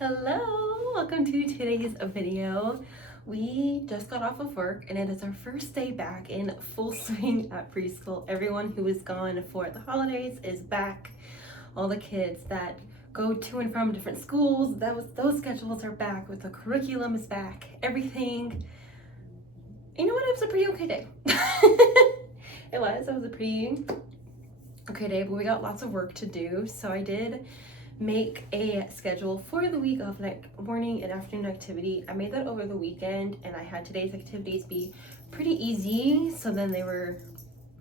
Hello, welcome to today's video. We just got off of work and it is our first day back in full swing at preschool. Everyone who was gone for the holidays is back. All the kids that go to and from different schools, those schedules are back. With the curriculum is back. Everything. You know what? It was a pretty okay day. It was a pretty okay day, but we got lots of work to do. So I did make a schedule for the week of like morning and afternoon activity. I made that over the weekend and I had today's activities be pretty easy, so then they were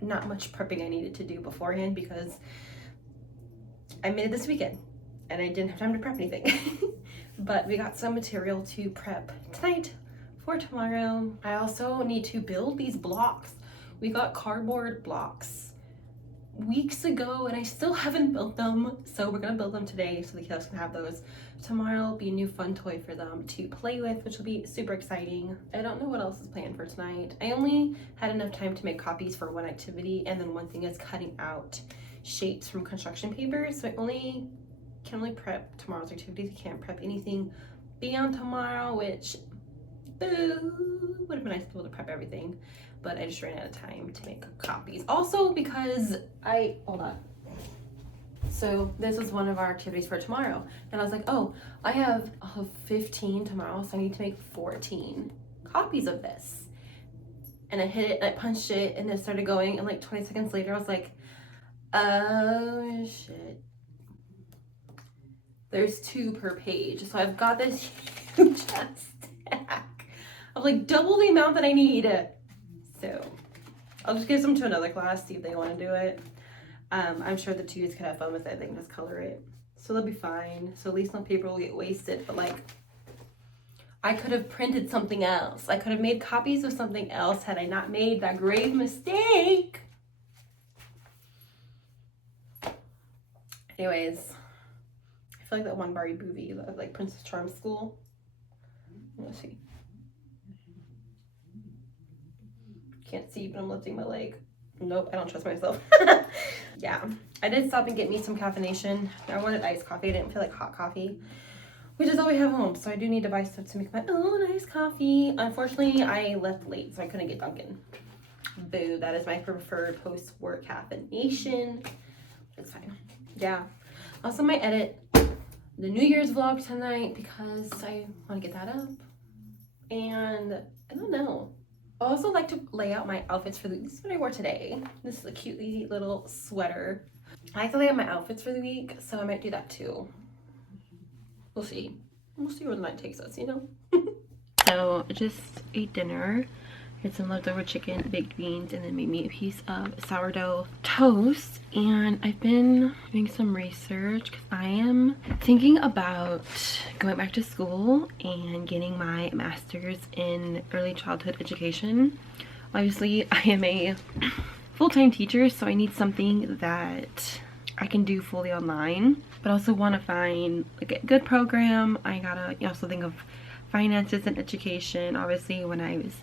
not much prepping I needed to do beforehand because I made it this weekend and I didn't have time to prep anything. But we got some material to prep tonight for tomorrow. I also need to build these blocks. We got cardboard blocks weeks ago and I still haven't built them, so we're gonna build them today so the kids can have those. Tomorrow will be a new fun toy for them to play with, which will be super exciting. I don't know what else is planned for tonight. I only had enough time to make copies for one activity, and then one thing is cutting out shapes from construction paper, so I can only prep tomorrow's activities. I can't prep anything beyond tomorrow, which boo, would have been nice to be able to prep everything, but I just ran out of time to make copies. Also because hold on. So this is one of our activities for tomorrow. And I was like, oh, I have 15 tomorrow, so I need to make 14 copies of this. And I hit it, I punched it, and it started going, and like 20 seconds later, I was like, oh shit. There's 2 per page. So I've got this huge stack of like double the amount that I need. So I'll just give some to another class, see if they want to do it. I'm sure the 2s could have fun with it. They can just color it, so they'll be fine. So at least no paper will get wasted. But like, I could have printed something else. I could have made copies of something else had I not made that grave mistake. Anyways, I feel like that one Barbie movie, like Princess Charm School. Let's see. Can't see, but I'm lifting my leg. Nope, I don't trust myself. Yeah, I did stop and get me some caffeination. I wanted iced coffee. I didn't feel like hot coffee, which is all we have home. So I do need to buy stuff to make my own iced coffee. Unfortunately, I left late, so I couldn't get Dunkin'. Boo, that is my preferred post-work caffeination. It's fine. Yeah. Also, might edit the New Year's vlog tonight because I want to get that up. And I don't know. I also like to lay out my outfits for the week. This is what I wore today. This is a cutely little sweater. I like to lay out my outfits for the week, so I might do that too. We'll see. We'll see where the night takes us, you know? So I just ate dinner. Had some leftover chicken, baked beans, and then made me a piece of sourdough toast. And I've been doing some research because I am thinking about going back to school and getting my master's in early childhood education. Obviously, I am a full-time teacher, so I need something that I can do fully online, but also want to find like a good program. I gotta also think of finances and education. Obviously, when I was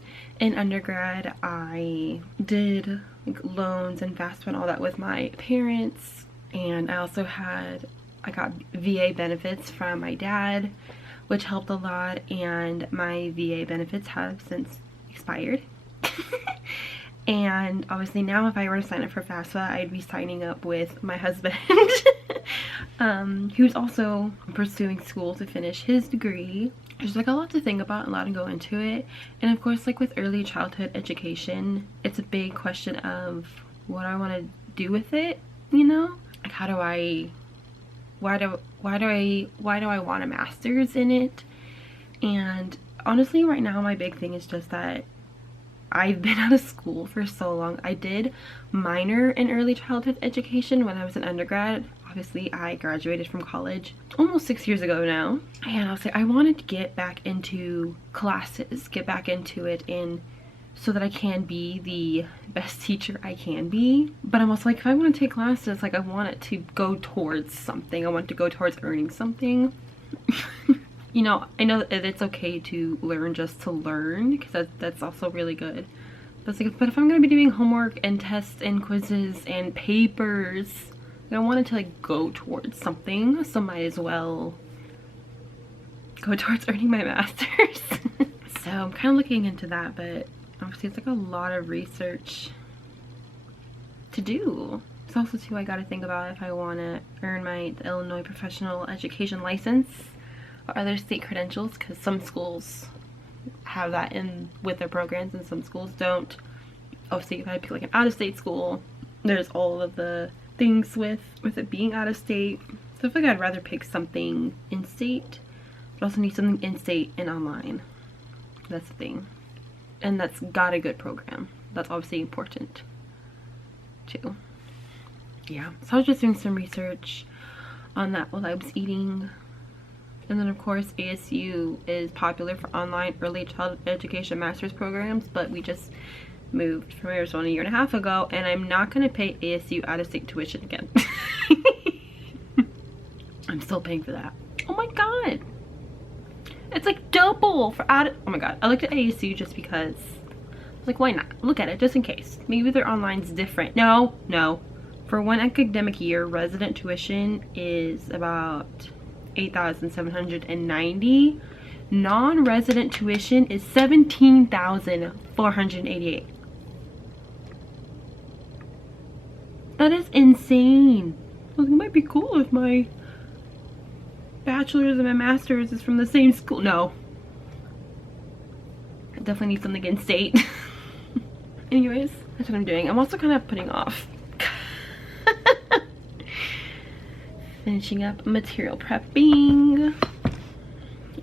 in undergrad, I did like loans and FAFSA and all that with my parents, and I got VA benefits from my dad, which helped a lot, and my VA benefits have since expired. And obviously now if I were to sign up for FAFSA, I'd be signing up with my husband, who's also pursuing school to finish his degree. There's like a lot to think about, a lot to go into it. And of course, like with early childhood education, it's a big question of what I want to do with it, you know? Like why do I want a master's in it? And honestly, right now my big thing is just that I've been out of school for so long. I did minor in early childhood education when I was an undergrad. Obviously, I graduated from college almost 6 years ago now. And I was like, I wanted to get back into classes, get back into it, and so that I can be the best teacher I can be. But I'm also like, if I want to take classes, like I want it to go towards something. I want to go towards earning something. You know, I know that it's okay to learn just to learn, because that's also really good. But it's like, but if I'm going to be doing homework and tests and quizzes and papers, I want it to like go towards something, so might as well go towards earning my master's. So I'm kind of looking into that, but obviously it's like a lot of research to do. It's also too, I gotta think about if I want to earn my Illinois professional education license or other state credentials, because some schools have that in with their programs and some schools don't. Obviously if I pick like an out-of-state school, there's all of the things with it being out of state. So I feel like I'd rather pick something in-state, but also need something in-state and online. That's the thing. And that's got a good program. That's obviously important too. Yeah, so I was just doing some research on that while I was eating. And then of course ASU is popular for online early childhood education master's programs, but we just moved from Arizona a year and a half ago, and I'm not going to pay ASU out-of-state tuition again. I'm still paying for that. Oh my god, it's like double for oh my god, I looked at ASU just because, like, why not look at it just in case maybe their online's different. No, for one academic year resident tuition is about $8,790. Non-resident tuition is $17,488. That is insane. Well, it might be cool if my bachelor's and my master's is from the same school. No, I definitely need something in state. Anyways, that's what I'm doing. I'm also kind of putting off finishing up material prepping.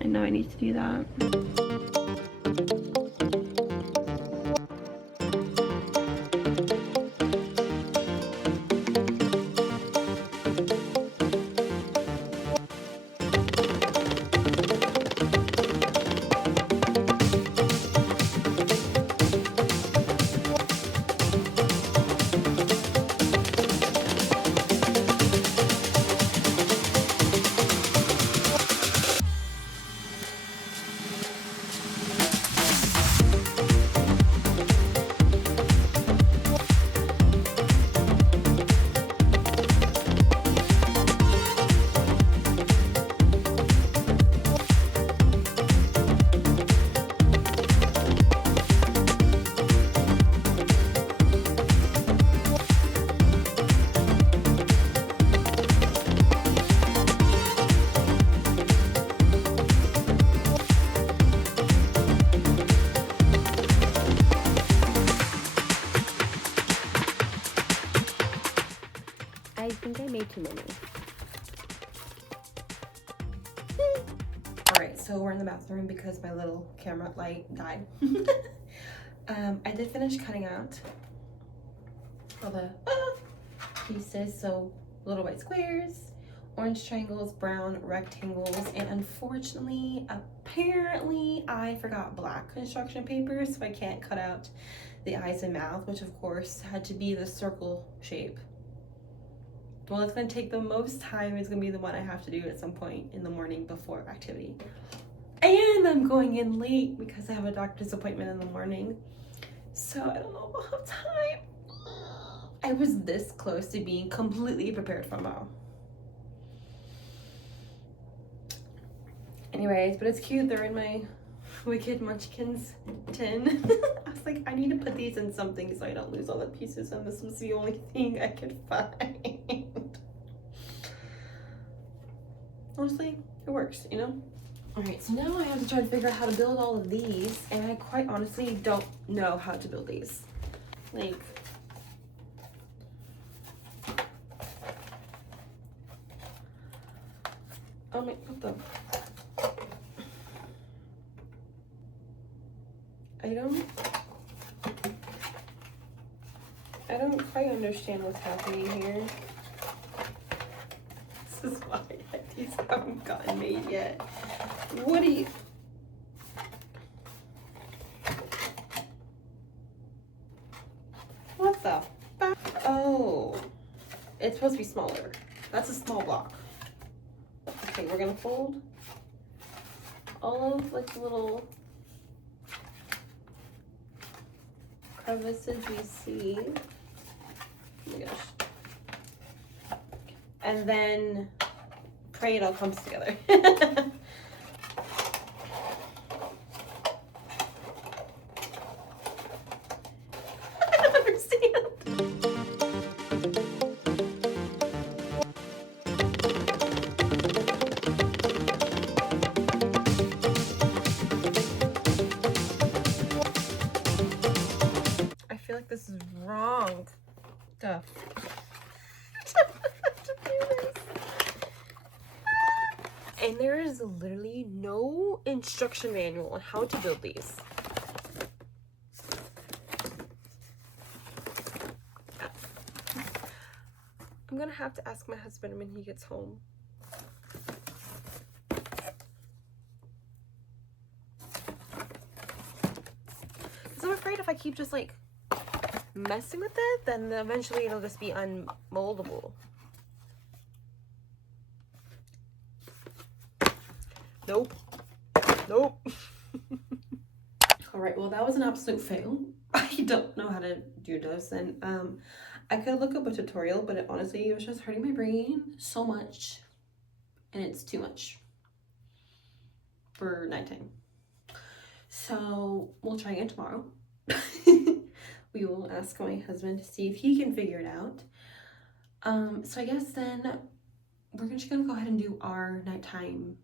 I know I need to do that. I think I made too many. Alright, so we're in the bathroom because my little camera light died. I did finish cutting out all the pieces, so little white squares, orange triangles, brown rectangles, and unfortunately, apparently, I forgot black construction paper, so I can't cut out the eyes and mouth, which of course had to be the circle shape. Well, it's going to take the most time. It's going to be the one I have to do at some point in the morning before activity. And I'm going in late because I have a doctor's appointment in the morning. So I don't know if I'll have time. I was this close to being completely prepared for tomorrow. Anyways, but it's cute. They're in my Wicked Munchkins tin. I was like, I need to put these in something so I don't lose all the pieces, and this was the only thing I could find. Honestly, it works, you know? Alright, so now I have to try to figure out how to build all of these, and I quite honestly don't know how to build these. Like, oh my, what the? I don't quite understand what's happening here. This is why these haven't gotten made yet. What do you... What the fuck? Oh, it's supposed to be smaller. That's a small block. Okay, we're gonna fold all of like the little crevices we see. Oh my gosh. And then pray it all comes together. literally no instruction manual on how to build these. I'm gonna have to ask my husband when he gets home. Because I'm afraid if I keep just like messing with it, then eventually it'll just be unmoldable. Nope. Nope. All right, well, that was an absolute fail. I don't know how to do this, and I could look up a tutorial, but honestly, it was just hurting my brain so much, and it's too much for nighttime. So we'll try again tomorrow. We will ask my husband to see if he can figure it out. So I guess then we're just gonna go ahead and do our nighttime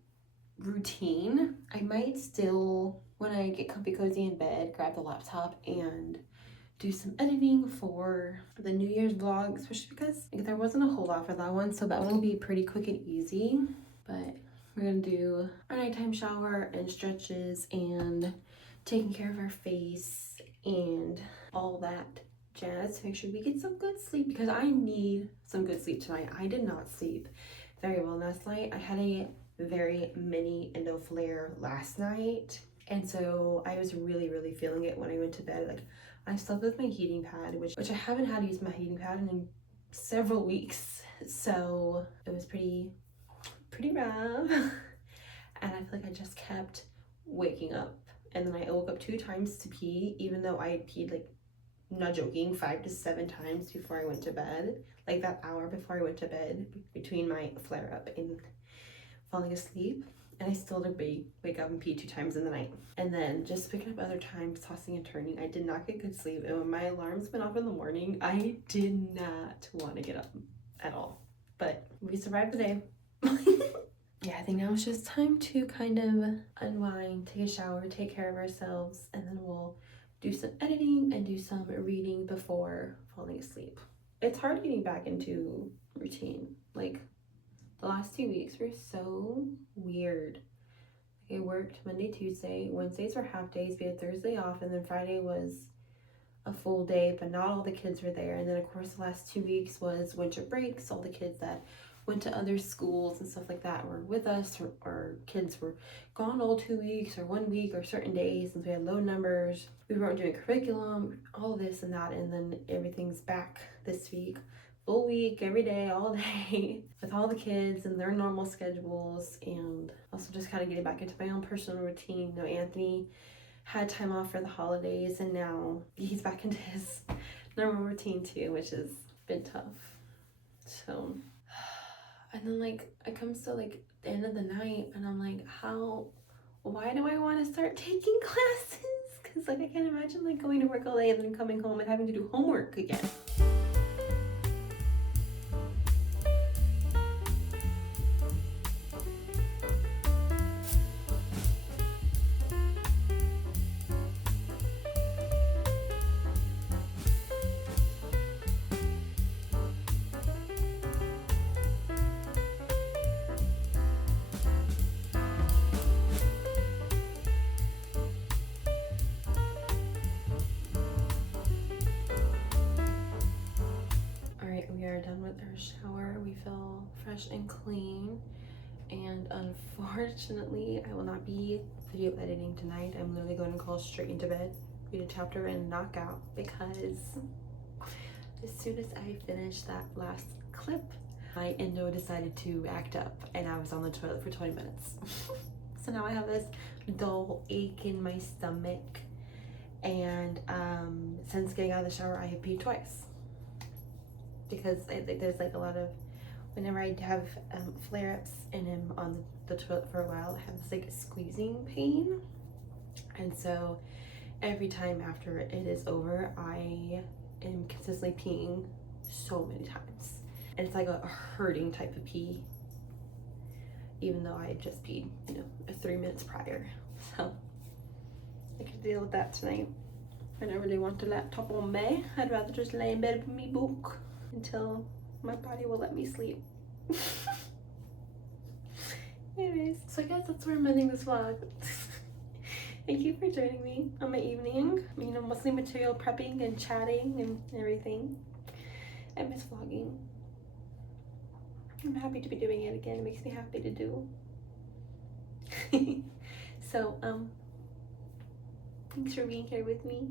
routine. I might still, when I get comfy cozy in bed, grab the laptop and do some editing for the New Year's vlog, especially because there wasn't a whole lot for that one, so that one will be pretty quick and easy. But we're gonna do our nighttime shower and stretches and taking care of our face and all that jazz to make sure we get some good sleep, because I need some good sleep tonight. I did not sleep very well last night. I had a very mini endo flare last night, and so I was really feeling it when I went to bed. Like, I slept with my heating pad, which I haven't had to use my heating pad in several weeks, so it was pretty rough. And I feel like I just kept waking up, and then I woke up 2 times to pee, even though I had peed, like, not joking, 5 to 7 times before I went to bed, like that hour before I went to bed, between my flare up and falling asleep. And I still did wake up and pee 2 times in the night. And then just picking up other times, tossing and turning. I did not get good sleep. And when my alarms went off in the morning, I did not want to get up at all. But we survived the day. Yeah, I think now it's just time to kind of unwind, take a shower, take care of ourselves, and then we'll do some editing and do some reading before falling asleep. It's hard getting back into routine. Like, the last 2 weeks were so weird. I worked Monday, Tuesday, Wednesdays were half days, we had Thursday off, and then Friday was a full day, but not all the kids were there. And then of course the last 2 weeks was winter breaks. All the kids that went to other schools and stuff like that were with us, or kids were gone all 2 weeks or 1 week or certain days, and so we had low numbers. We weren't doing curriculum, all this and that, and then everything's back this week. Full week, every day, all day, with all the kids and their normal schedules, and also just kind of getting back into my own personal routine. You know, Anthony had time off for the holidays, and now he's back into his normal routine too, which has been tough. So, and then like it comes to like the end of the night, and I'm like, why do I want to start taking classes? Because like I can't imagine like going to work all day and then coming home and having to do homework again. We are done with our shower. We feel fresh and clean, and unfortunately I will not be video editing tonight. I'm literally going to crawl straight into bed, read a chapter, and knock out, because as soon as I finished that last clip, my endo decided to act up, and I was on the toilet for 20 minutes. So now I have this dull ache in my stomach, and since getting out of the shower I have peed twice, because there's like a lot of, whenever I have flare-ups and I'm on the toilet for a while, I have this like squeezing pain, and so every time after it is over I am consistently peeing so many times, and it's like a hurting type of pee, even though I had just peed, 3 minutes prior. So I could deal with that tonight. I don't really want the laptop on me. I'd rather just lay in bed with me book until my body will let me sleep. Anyways, so I guess that's where I'm ending this vlog. Thank you for joining me on my evening. You know, mostly material prepping and chatting and everything. I miss vlogging. I'm happy to be doing it again. It makes me happy to do. So, thanks for being here with me.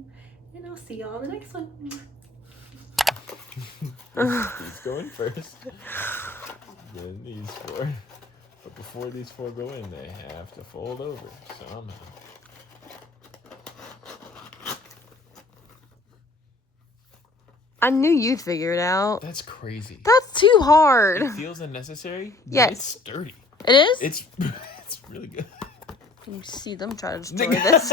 And I'll see y'all in the next one. He's going first. Then these four. But before these four go in, they have to fold over somehow. I knew you'd figure it out. That's crazy. That's too hard. It feels unnecessary, but Yes. it's sturdy. It is? It's really good. Can you see them try to destroy this?